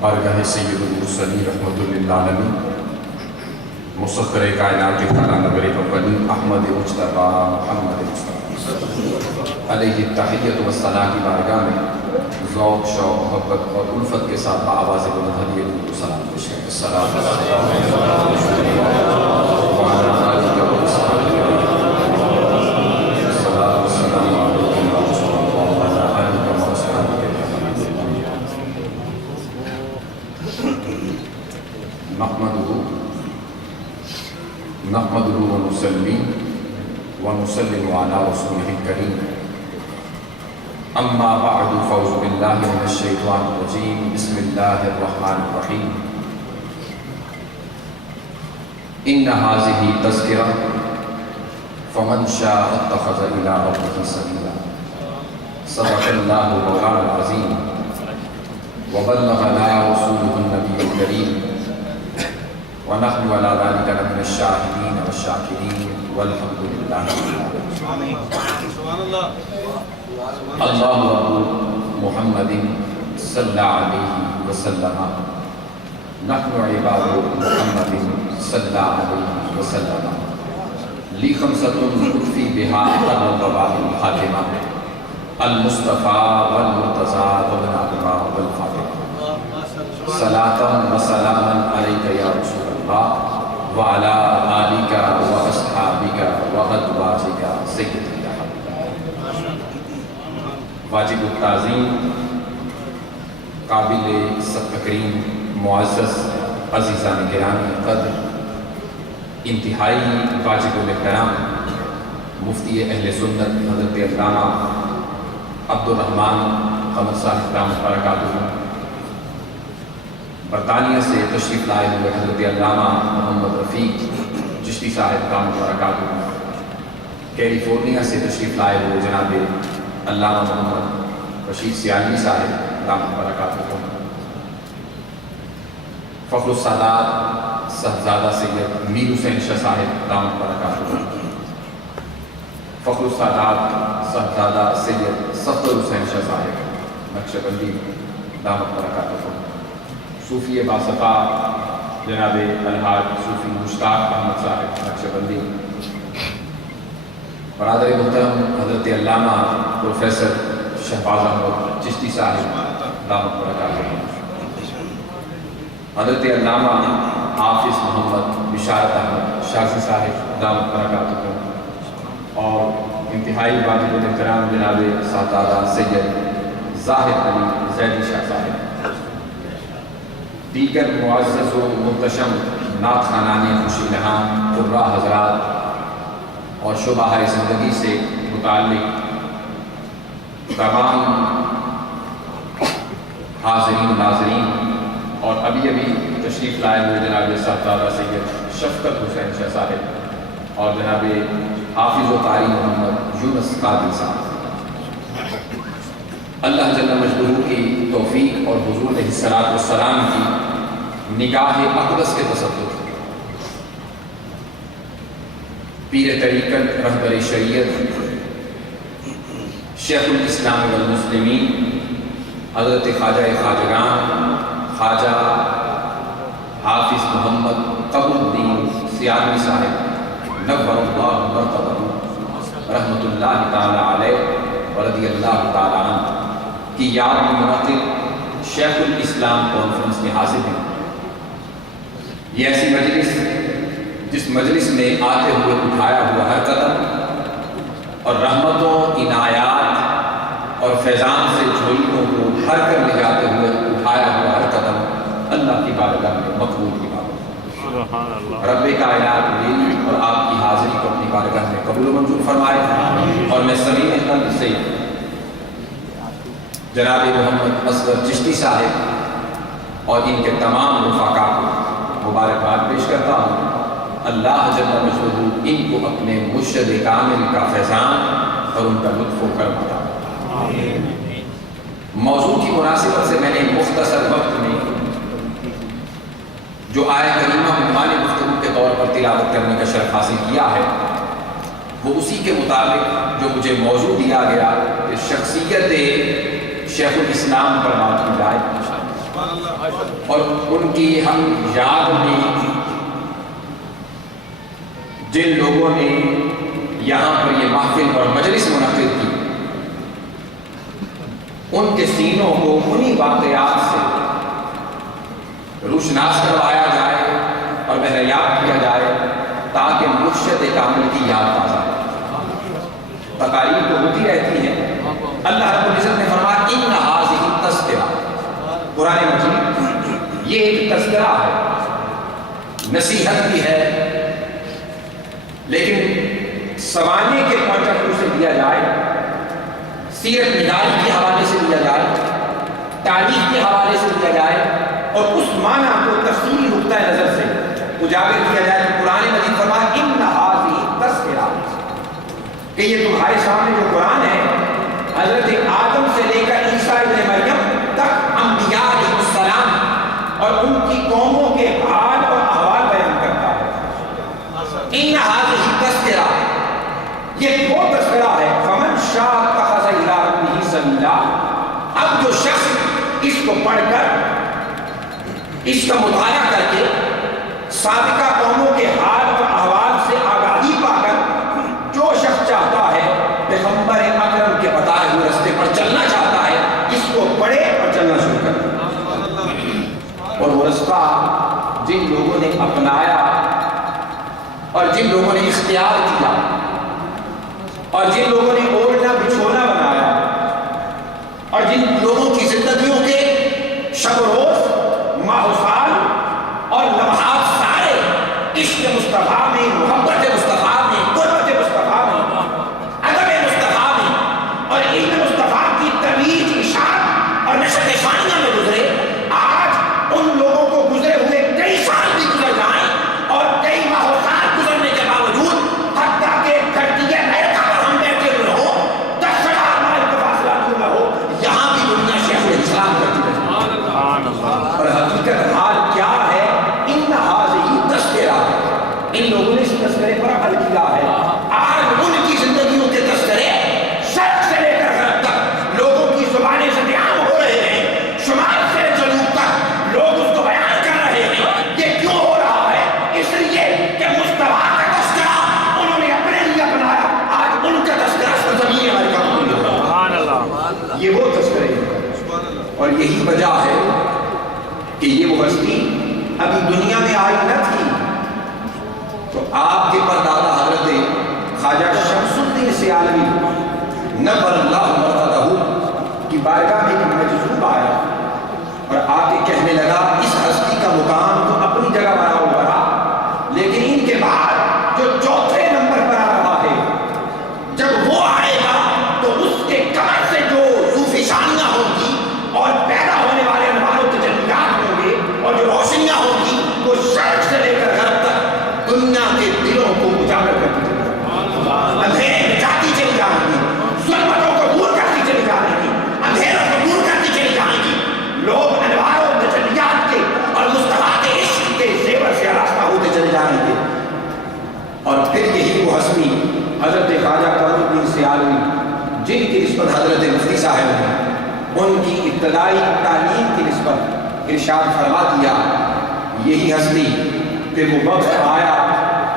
بارگاہ سید المرسلین رحمۃ للعالمین مسخر کائنات خانہ نگر اولی احمد مجتبیٰ محمد مصطفیٰ علیہ التحیۃ والثناء کی بارگاہ میں ذوق شوق محبت اور الفت کے ساتھ بآواز بلند ہدیہ درود و سلام پیش کریں۔ السلام علیکم وعلی آلہ و اصحابہ السلام علیکم وعلی آلہ و اصحابہ۔ نحمده ونصلي ونسلم على رسوله الكريم اما بعد فاعوذ بالله من الشيطان الرجيم بسم الله الرحمن الرحيم ان هذه تذكرة فمن شاء اتخذ الى ربه سبيلا صدق الله مولانا العظيم وبلغنا رسوله النبي الكريم ونحن على ذلك من الشاهدين والشاكرين والحمد لله الله رب محمد صلى عليه وسلم نحن عباد محمد صلى عليه وسلم لي خمسة أكفي بها قدر الوباء الحاتمة المصطفى والمرتضى وابن عبد والفاطمة صلاة وسلاما عليك يا رسول وعلى آلك وأصحابك وأزواجك سيد الحب۔ واجب التعظیم قابل تکریم معزز عزیزان گرامی قدر انتہائی واجب الاحترام مفتی اہل سنت حضرت علامہ عبدالرحمن قمر صاحب رحمۃ اللہ برکاتہ، برطانیہ سے تشریف لائے ہوئے حضرت علامہ محمد رفیق چشتی صاحب رحمۃ اللہ برکاتہ، کیلیفورنیا سے تشریف لائے ہوئے جناب علامہ محمد رشید سیالوی صاحب رحمۃ اللہ برکاتہ، فخر السادات صاحبزادہ سید میر حسین شاہ صاحب رحمۃ اللہ برکاتہ، فخر السادات صاحبزادہ سید صفدر حسین شاہ صاحب نقشبندی رحمۃ اللہ برکاتہ، صوفی باصفا جناب الحاج صوفی مشتاق احمد صاحب نقشبندی، برادر محترم حضرت علامہ پروفیسر شہباز احمد چشتی صاحب دامت برکاتہ، حضرت علامہ حافظ محمد بشارت احمد شاذلی صاحب دامت برکاتہ، اور انتہائی واجب الاحترام جناب صاحبزادہ سید زاہد علی زیدی شاہ صاحب، دیگر معزز و محتشم نعت خوانان خوشی نہاں قراء حضرات اور شعبہ زندگی سے متعلق تمام حاضرین ناظرین اور ابھی تشریف لائے ہوئے جناب صاحبزادہ سید شفقت حسین شاہ صاحب اور جناب حافظ و قاری محمد یونس قادری صاحب، اللہ جل مجدہ کی توفیق اور حضور علیہ الصلوۃ والسلام کی نگاہ اقدس کے تصدق، پیر طریقت رہبر شریعت شیخ الاسلام والمسلمین حضرت خواجہ خواجگان خواجہ حافظ محمد قمر الدین سیالوی صاحب نور اللہ مرتضی رحمۃ اللہ تعالی علیہ ورضی اللہ تعالی عنہ کی یاد میں منعقد شیخ الاسلام کانفرنس میں حاضر ہیں۔ یہ ایسی مجلس جس مجلس میں آتے ہوئے اٹھایا ہوا ہر قدم اور رحمتوں عنایات اور فیضان سے جھولیوں کو بھر کر لے جاتے ہوئے اٹھایا ہوا ہر قدم اللہ کی بارگاہ میں مقبول کی بات، رب کائنات میری اور آپ کی حاضری کو اپنی بارگاہ میں قبول و منظور فرمائے، اور میں صمیم قلب سے جناب محمد اصغر چشتی صاحب اور ان کے تمام رفقا کو مبارکباد پیش کرتا ہوں۔ اللہ جل مجدہ ان کو اپنے مرشد کامل کا فیضان اور ان کا لطف و کرم عطا فرمائے۔ موضوع کی مناسبت سے میں نے مختصر وقت میں جو آیہ کریمہ عنوان گفتگو کے طور پر تلاوت کرنے کا شرف حاصل کیا ہے وہ اسی کے مطابق جو مجھے موضوع دیا گیا کہ شخصیت شیخ الاسلام پر بات کی جائے، ان کی ہم یاد میں جن لوگوں نے یہاں پر یہ محفل اور مجلس منعقد کی، ان کے سینوں کو انہی واقعات سے روشناس کروایا جائے اور بہریات کیا جائے تاکہ مرشد کامل کی یاد تازہ ہو۔ تقاریر تو ہوتی رہتی ہیں۔ اللہ رب العزت نے فرمایا ان ھذہ تذکرہ، قرآن مجید یہ ایک تذکرہ ہے، نصیحت بھی ہے، لیکن سوانح کے پوائنٹ آف ویو سے لیا جائے، سیرت نگاری کے حوالے سے لیا جائے، تاریخ کے حوالے سے لیا جائے اور اس معنی کو تفصیلی نقطہ نظر سے اجاگر کیا جائے تو قرآن مجید فرمایا ان ھذہ تذکرہ، کہ یہ تمہارے سامنے جو قرآن ہے حضرت آدم سے لے کر عیسیٰ ابن مریم تک انبیاء علیہ السلام اور ان کی قوموں کے حال اور احوال بیان کرتا ہے۔ ان ھذہ تذکرہ، یہ وہ تذکرہ ہے، فمن شاء اتخذ الی ربہ سبیلا، اب جو شخص اس کو پڑھ کر اس کا مطالعہ کر کے سابقہ قوموں کے حال اور احوال سے آگاہی پا کر جو شخص چاہتا ہے پیغمبر اکرم کے بتائے ہوئے راستے پر چلنا چاہتا ہے، اس کو پڑھے اور چلنا شروع کر۔ اور وہ رستہ جن لوگوں نے اپنایا اور جن لوگوں نے اختیار کیا اور جن لوگوں نے اوڑھنا بچھونا بنایا اور جن لوگوں کی زندگیوں کے شب و روز، ماہ و سال اور لمحات سارے عشق مصطفیٰ میں، محبت مصطفیٰ میں، قربت مصطفیٰ میں، ادب مصطفیٰ میں اور علم مصطفیٰ کی ترویج، اشاعت اور نشر ثانیہ میں گزرے، آج ان لوگوں کو گزرے ہوئے کئی سال بھی گزر جائیں اور کئی ماہ و سال گزرنے کے باوجود حتیٰ کہ دھرتی امریکہ پر ہم بیٹھے ہوئے ہوں، 10,000 مائل کا فاصلہ کیوں نہ ہو، یہاں بھی دنیا شیخ الاسلام کرتی رہتی ہے۔ اور حقیقت حال کیا ہے؟ ان ھذہ تذکرہ، ان لوگوں نے اس تذکرے پر عمل کیا ہے۔ آج ان کی زندگیوں کے تذکرے شرق سے لے کر غرب تک لوگوں کی زبانیں سے بیان ہو رہے ہیں، شمال سے جنوب تک لوگ اس کو بیان کر رہے ہیں۔ یہ کیوں ہو رہا ہے؟ اس لیے کہ مصطفیٰ کا تذکرہ انہوں نے اپنے لیے بنایا، آج ان کا تذکرہ سرزمین امریکہ میں ہو رہا ہے۔ یہ وہ تذکرے ہیں اور یہی وجہ ہے کہ یہ وہ ہستی ابھی دنیا میں آئی نہ تھی تو آپ کے پردادا حضرت خواجہ شمس الدین سیالوی نور اللہ مرقدہ کی بارگاہ میں ایک مجذوب آیا اور آ کے کہنے لگا اس ہستی کا مقام تو اپنی جگہ بنا ہوا رہا، لیکن ان کے بعد جو چوتھے نمبر پر آ رہا ہے، جب وہ آئے گا تو اس کے کمر سے جو روفشانیاں ہوں گی اور پیدا ہونے والے انوار و تجلیات ہوں گے اور جو روشنیاں ہوں گی وہ شرق سے لے کر غرب تک دنیا کے دلوں کو اجاگر کرتی چلی جائیں گی، اندھیرے مٹاتی چلی جائیں گی، ظلمتوں کو دور کرتی چلی جائیں گی، اندھیروں کو دور کرتی چلی جائیں گی۔ لوگ انوار و تجلیات کے اور مصطفیٰ کے عشق کے زیور سے آراستہ ہوتے چلے جائیں گے۔ اور پھر یہی وہ ہستی حضرت خواجہ قمر الدین سیالوی جن کی نسبت حضرت مفتی صاحب ہیں، ان کی ابتدائی تعلیم کی نسبت ارشاد فرما دیا، یہی ہستی پھر وہ وقت آیا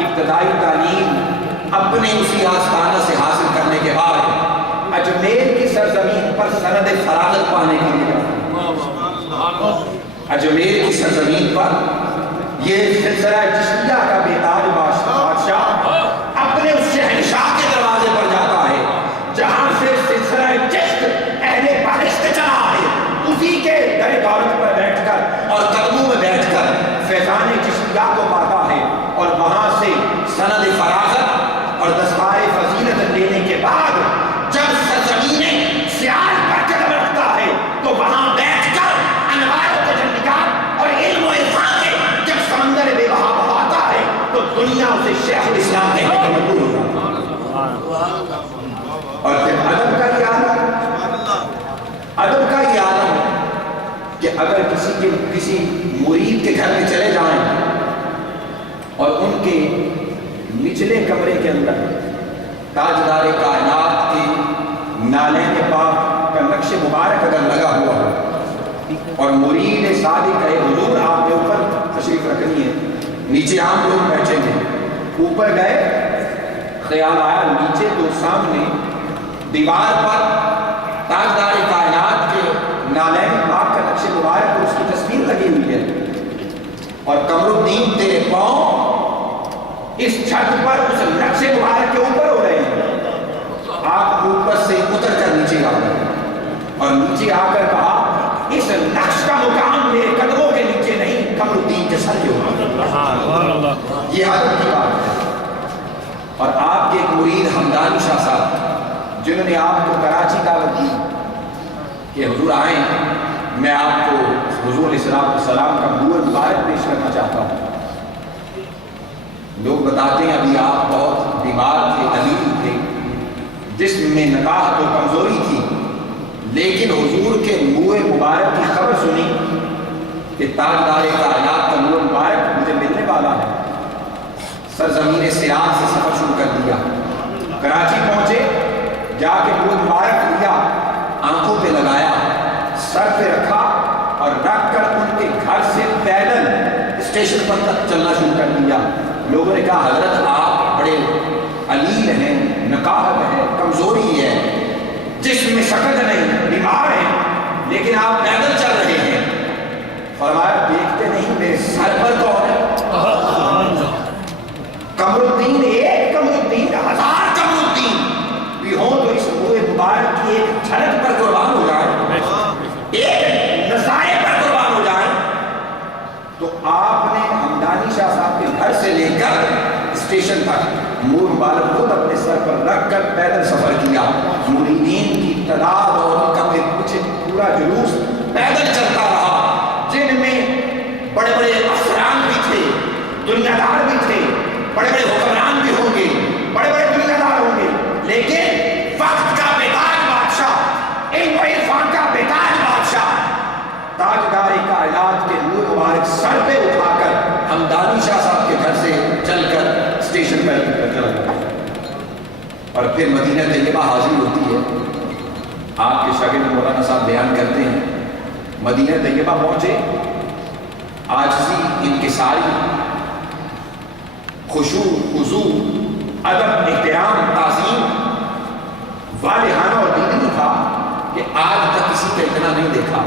ابتدائی تعلیم اپنے اسی آستانہ سے حاصل کرنے کے بعد اجمیر کی سرزمین پر سند فراغت پانے کے لیے اجمیر کی سرزمین پر یہ سلسلہ چشتیہ کا بیتاج بادشاہ اپنے اس شہنشاہ کے دروازے پر جاتا ہے جہاں سے سلسلہ چشت اہل بہشت چلا ہے، اسی کے در دولت پر بیٹھ کر اور قدموں میں بیٹھ کر فیضان چشتیہ کو پاتا ہے اور وہاں سے سند فراغت اور دستار فضیلت لینے کے بعد جب سرزمین سیال پر قدم رکھتا ہے تو وہاں بیٹھ کر انوار و تجلیات اور علم و عرفان کے جب سمندر بے بہا بہاتا ہے تو دنیا اسے شیخ الاسلام کہنے کا مجبور ہو جاتا ہے۔ اور پھر ادب کا یہ عالم کہ اگر کسی مرید کے گھر میں چلے جائیں اور ان کے نچلے کمرے کے اندر تاجدار کائنات کے نالین پاک کا نقش مبارک اگر لگا ہوا ہو اور مرید صادق کہے حضور آپ نے اوپر تشریف رکھنی ہے، نیچے عام لوگ بیٹھے تھے، اوپر گئے، خیال آیا نیچے تو سامنے دیوار پر تاجدار کائنات کے نالین پاک کا نقش مبارک اور اس کی تصویر لگی ہوئی ہے، اور قمر الدین تیرے پاؤں اس چھت پر اس نقش مبارک کے اوپر ہو رہے ہیں۔ آپ اوپر سے اتر کر نیچے آ گئے اور نیچے آ کر کہا اس نقش کا مقام میرے قدموں کے نیچے نہیں، قمر الدین کے سر کے اوپر۔ یہ عادت کی بات ہے۔ اور آپ کے ایک مرید حمدانی شاہ صاحب جنہوں نے آپ کو کراچی دعوت دی کہ حضور آئیں، میں آپ کو حضور علیہ السلام کا نور مبارک پیش کرنا چاہتا ہوں۔ لوگ بتاتے ہیں ابھی آپ بہت بیمار تھے، علیل تھے، جسم میں نقاہت و کمزوری تھی، لیکن حضور کے نور مبارک کی خبر سنی کہ تاجدار کائنات کا نور مبارک مجھے ملنے والا ہے۔ سرزمین سیاح سے سفر شروع کر دیا، کراچی پہنچے، جا کے نور مبارک لیا، آنکھوں پہ لگایا، سر پہ رکھا اور رکھ کر ان کے گھر سے پیدل اسٹیشن پر تک چلنا شروع کر دیا۔ لوگوں نے کہا حضرت آپ بڑے علیل ہیں، نقاہت ہے، کمزوری ہے، جسم میں شکل نہیں، بیمار ہیں، لیکن آپ پیدل چل رہے ہیں۔ فرمایا دیکھتے نہیں میرے سر پر کون ہے؟ قمر الدین، ایک قمر الدین، ہزار قمر الدین بھی ہوں تو اس نور مبارک کی ایک جھلک پر قربان ہو جائے، ایک نظارے پر قربان ہو جائے۔ تو آپ نے حمدانی شاہ صاحب کے گھر سے لے کر اسٹیشن تک نور مبارک خود اپنے سر پر رکھ کر پیدل سفر کیا۔ مریدین کی تعداد اور ان کا پھر کچھ پورا جلوس پیدل چلتا رہا، جن میں بڑے بڑے افسران بھی تھے، دنیا دار بھی تھے، بڑے بڑے حکمران بھی ہوں گے، بڑے بڑے دنیا دار ہوں گے، لیکن وقت کا بیتاج بادشاہ، علم و عرفان کا بیتاج بادشاہ، تاجدار کائنات کے نور مبارک سر پہ اٹھا کر حمدانی شاہ صاحب کے گھر سے چل کر اسٹیشن پر چلا گیا، اور پھر مدینہ طیبہ حاضر ہوتی ہے۔ آپ کے شاگرد مولانا صاحب بیان کرتے ہیں مدینہ طیبہ پہنچے، عاجزی، انکساری، خشوع، خضوع، ادب، احترام، تعظیم، والہانہ اور دینی تھا کہ آج تک کسی کا اتنا نہیں دیکھا۔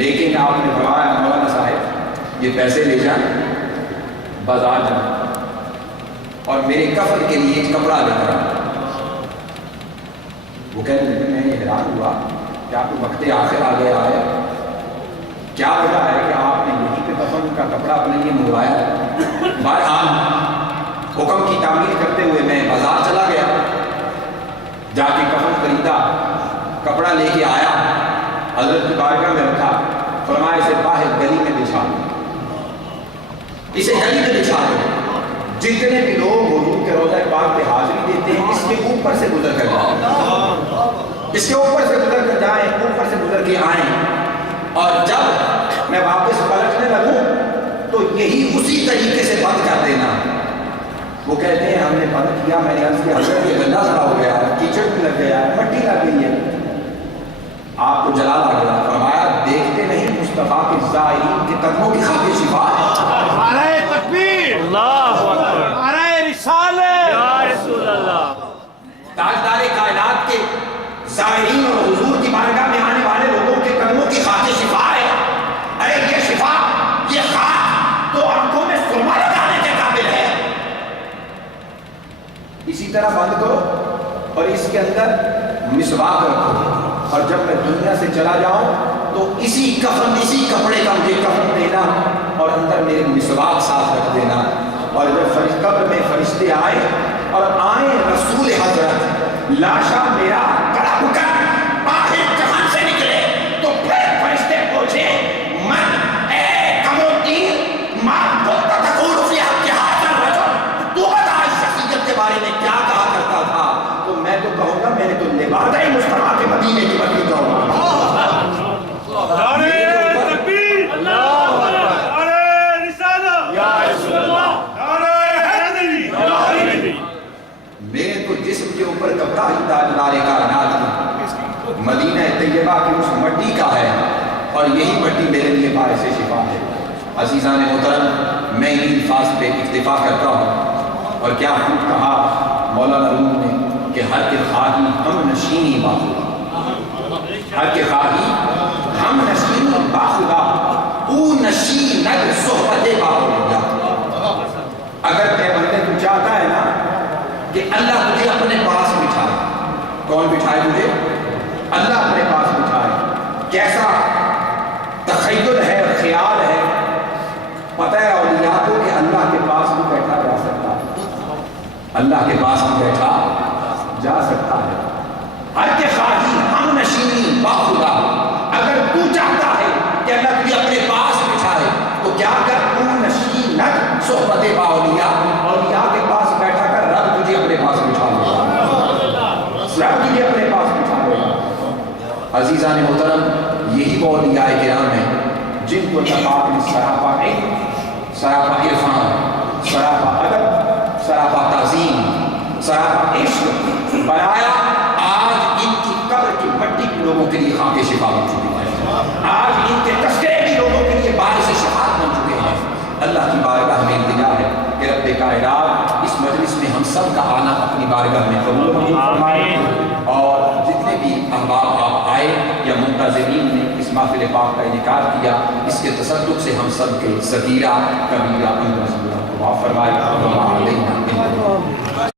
لیکن آپ نے فرمایا مولانا صاحب یہ پیسے لے جائیں، بازار جائیں اور میرے کفن کے لیے ایک کپڑا لے کر آئیں۔ وہ کہنے لگے میں یہ حیران ہوا کہ آپ کو وقت آخر آ گیا ہے، کیا وجہ ہے کہ آپ نے یہیں پہ کفن کا کپڑا اپنے لیے منگوایا ہے؟ بہرحال حکم کی تعمیل کرتے ہوئے میں بازار چلا گیا، جا کے کفن خریدا، کپڑا لے کے آیا، حضرت کی بارگاہ میں رکھا، فرمایا اسے باہر گلی میں بچھا دو، اسے گلی میں بچھا دو، جتنے بھی لوگ حضور کے روضہ پاک پہ حاضری دیتے ہیں اس کے اوپر سے گزر کر جائیں، اس کے اوپر سے گزر کر جائیں، اوپر سے گزر کے آئیں، اور جب میں واپس پلٹنے لگوں تو یہی اسی طریقے سے بند کر دینا۔ وہ کہتے ہیں ہم نے بند کیا، میں نے عرض کیا حضرت یہ گندا سا ہو گیا، کیچڑ بھی لگ گیا، مٹی لگ گئی ہے، آپ کو جلال آ گیا۔ فرمایا دیکھتے نہیں مصطفیٰ کے زائرین کے قدموں کی خاطر شفا ہے۔ نعرہ تکبیر، اللہ اکبر، نعرہ رسالت، یا رسول اللہ۔ تاجدار کائنات کے زائرین اور حضور کی بارگاہ میں آنے والے لوگوں کے قدموں کی خاطر شفا ہے۔ ارے یہ شفا، یہ خاک تو آنکھوں میں سرما لگانے کے قابل ہے۔ اسی طرح بند کرو اور اس کے اندر مسواک رکھو، اور جب میں دنیا سے چلا جاؤں تو اسی کفن، اسی کپڑے کا مجھے کفن دینا اور اندر میرے مسواک ساتھ رکھ دینا۔ اور جب قبر میں فرشتے آئے اور آئیں رسول حضرت لاشا میرا کڑا کر باہر کفن سے نکلے تو پھر فرشتے پوچھے من اے قمر الدین ما كنت تقول في حق هذا الرجل، تو بتا اس شخصیت کے بارے میں کیا کہا کرتا تھا؟ تو میں تو کہوں گا میں نے تو لبادہ مصطفیٰ کے مدینے کی بدلی کہوں گا۔ نعرہ تکبیر، اللہ اکبر، نعرہ رسالت، یا رسول اللہ، نعرہ حیدری، یا حیدری۔ میرے تو جسم کے اوپر کپڑا ہی تاجدار کائنات اور یہی پٹی میرے لیے باعث شفا ہے۔ عزیزان محترم، میں ان الفاظ پہ اکتفا کرتا ہوں، اور کیا خوب کہا مولانا روم نے کہ ہر کے خواہی ہم نشینی باخدا، ہر کے خواہی ہم نشینی باخدا، او نشین صحبت باخدا۔ اگر اے بندے تو چاہتا ہے نا کہ اللہ تجھے اپنے پاس بٹھائے، کون بٹھائے تجھے؟ اللہ اپنے پاس بٹھائے۔ کیسا تخیل ہے، خیال ہے، پتہ ہے اولیاء کو کہ اللہ کے پاس بھی بیٹھا جا سکتا ہے، اللہ کے پاس بھی بیٹھا جا سکتا ہے۔ ہر کے خواہی ہم نشینی باخدا، اگر تو چاہتا ہے کہ اللہ تجھے اپنے پاس بٹھائے تو کیا کر، تو نشینت صحبت با اولیاء، اولیاء کے پاس بیٹھا کر رب تجھے اپنے پاس بٹھا لے گا، رب تجھے اپنے پاس بٹھا لے گا۔ عزیزان محترم، یہی وہ اولیاء کرام ہیں جن کو اللہ پاک نے سراپا علم، سراپا عرفان، سراپا ادب، سراپا تعظیم، سراپا عشق بنایا۔ آج ان کی قبر کی مٹی لوگوں کے لیے خاک شفا بن چکی ہے، آج ان کے تذکرے بھی لوگوں کے لیے باعث شفاعت بن چکے ہیں۔ اللہ کی بارگاہ میں التجا ہے کہ رب کائنات اس مجلس میں ہم سب کا آنا اپنی بارگاہ میں قبول فرمائے، اور جتنے بھی احباب آپ آئے یا منتظرین نے اس محفل پاک کا انعقاد کیا، اس کے تصدق سے ہم سب کے صغیرہ کبیرہ صغیرہ کو معاف فرمائے۔